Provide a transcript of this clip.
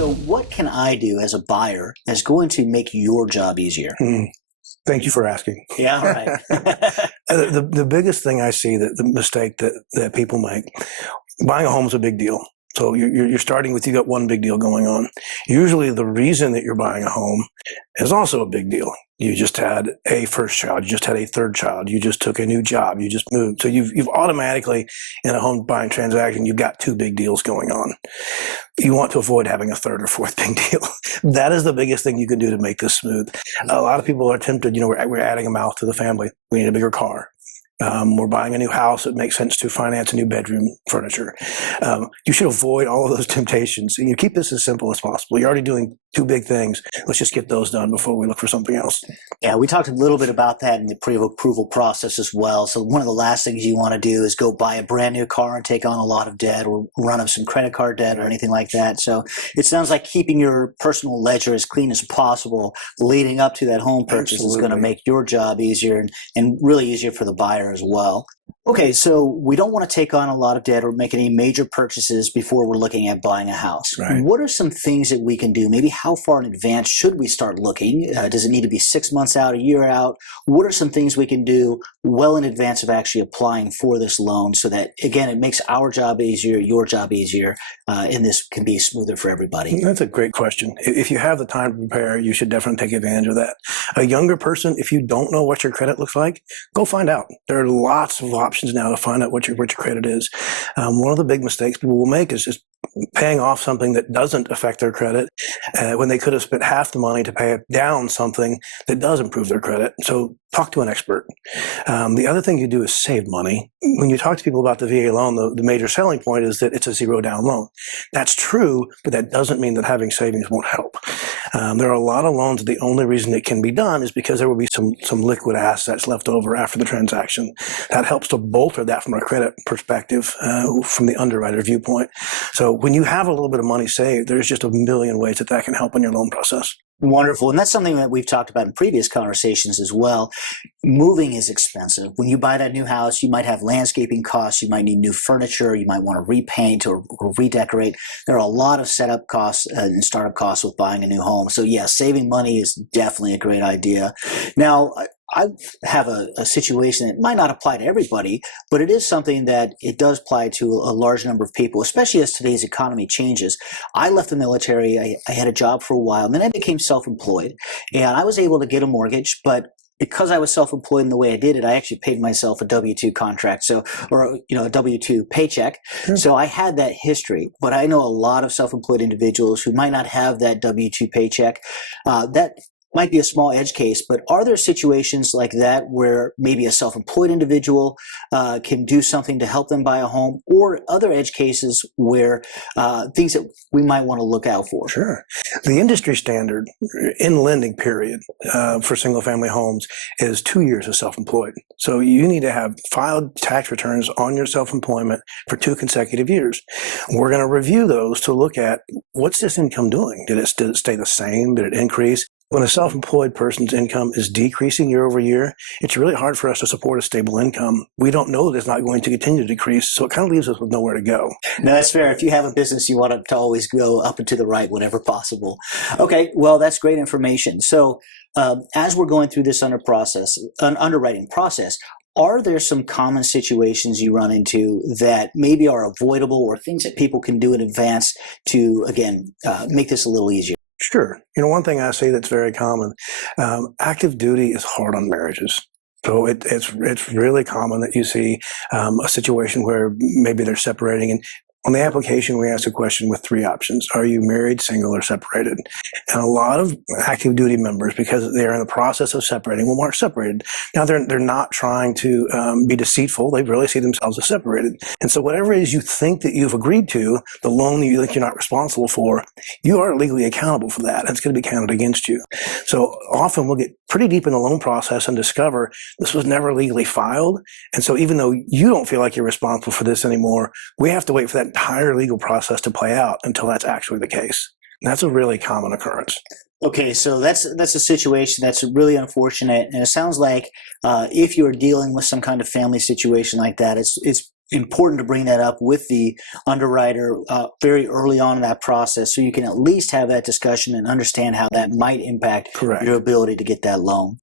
So what can I do as a buyer that's going to make your job easier? Thank you for asking. Yeah, all right. The biggest thing I see, that the mistake that people make, buying a home is a big deal. So you're starting with, you got one big deal going on. Usually the reason that you're buying a home is also a big deal. You just had a first child, you just had a third child, you just took a new job, you just moved. So you've automatically, in a home buying transaction, you've got two big deals going on. You want to avoid having a third or fourth big deal. That is the biggest thing you can do to make this smooth. A lot of people are tempted, we're adding a mouth to the family. We need a bigger car. We're buying a new house. It makes sense to finance a new bedroom furniture. You should avoid all of those temptations. And you keep this as simple as possible. You're already doing two big things. Let's just get those done before we look for something else. Yeah, we talked a little bit about that in the pre-approval process as well. So one of the last things you want to do is go buy a brand new car and take on a lot of debt or run up some credit card debt or anything like that. So it sounds like keeping your personal ledger as clean as possible leading up to that home purchase is going to make your job easier and really easier for the buyer as well. Okay, so we don't want to take on a lot of debt or make any major purchases before we're looking at buying a house. Right. What are some things that we can do? Maybe how far in advance should we start looking? Does it need to be 6 months out, a year out? What are some things we can do well in advance of actually applying for this loan so that, again, it makes our job easier, your job easier, and this can be smoother for everybody? That's a great question. If you have the time to prepare, you should definitely take advantage of that. A younger person, if you don't know what your credit looks like, go find out. There are lots of options now to find out what your credit is. One of the big mistakes people will make is just paying off something that doesn't affect their credit when they could have spent half the money to pay down something that does improve their credit. So talk to an expert. The other thing you do is save money. When you talk to people about the VA loan, the major selling point is that it's a zero down loan. That's true, but that doesn't mean that having savings won't help. There are a lot of loans that the only reason it can be done is because there will be some liquid assets left over after the transaction. That helps to bolster that from a credit perspective, from the underwriter viewpoint. So when you have a little bit of money saved, there's just a million ways that can help in your loan process. Wonderful. And that's something that we've talked about in previous conversations as well. Moving is expensive. When you buy that new house, you might have landscaping costs. You might need new furniture. You might want to repaint or redecorate. There are a lot of setup costs and startup costs with buying a new home. So yeah, saving money is definitely a great idea. Now, I have a situation that might not apply to everybody, but it is something that it does apply to a large number of people, especially as today's economy changes. I left the military. I had a job for a while, and then I became self-employed, and I was able to get a mortgage, but because I was self-employed in the way I did it, I actually paid myself a W-2 contract, or a W-2 paycheck. Sure. So I had that history, but I know a lot of self-employed individuals who might not have that W-2 paycheck. That might be a small edge case, but are there situations like that where maybe a self-employed individual can do something to help them buy a home, or other edge cases where things that we might want to look out for? Sure. The industry standard in lending period for single-family homes is 2 years of self-employed. So you need to have filed tax returns on your self-employment for 2 consecutive years. We're going to review those to look at, what's this income doing? Did it stay the same? Did it increase? When a self-employed person's income is decreasing year over year, it's really hard for us to support a stable income. We don't know that it's not going to continue to decrease, so it kind of leaves us with nowhere to go. No, that's fair. If you have a business, you want it to always go up and to the right whenever possible. Okay, well, that's great information. So as we're going through this underwriting process, are there some common situations you run into that maybe are avoidable, or things that people can do in advance to, again, make this a little easier? Sure. One thing I say that's very common, active duty is hard on marriages. So it's really common that you see a situation where maybe they're separating, and on the application, we ask a question with 3 options. Are you married, single, or separated? And a lot of active duty members, because they're in the process of separating, will mark separated. Now, they're not trying to be deceitful. They really see themselves as separated. And so whatever it is you think that you've agreed to, the loan that you think you're not responsible for, you are legally accountable for that. And it's going to be counted against you. So often we'll get pretty deep in the loan process and discover this was never legally filed. And so even though you don't feel like you're responsible for this anymore, we have to wait for that entire legal process to play out until that's actually the case. And that's a really common occurrence. Okay, so that's a situation that's really unfortunate, and it sounds like if you're dealing with some kind of family situation like that, it's important to bring that up with the underwriter very early on in that process, so you can at least have that discussion and understand how that might impact Correct. your ability to get that loan.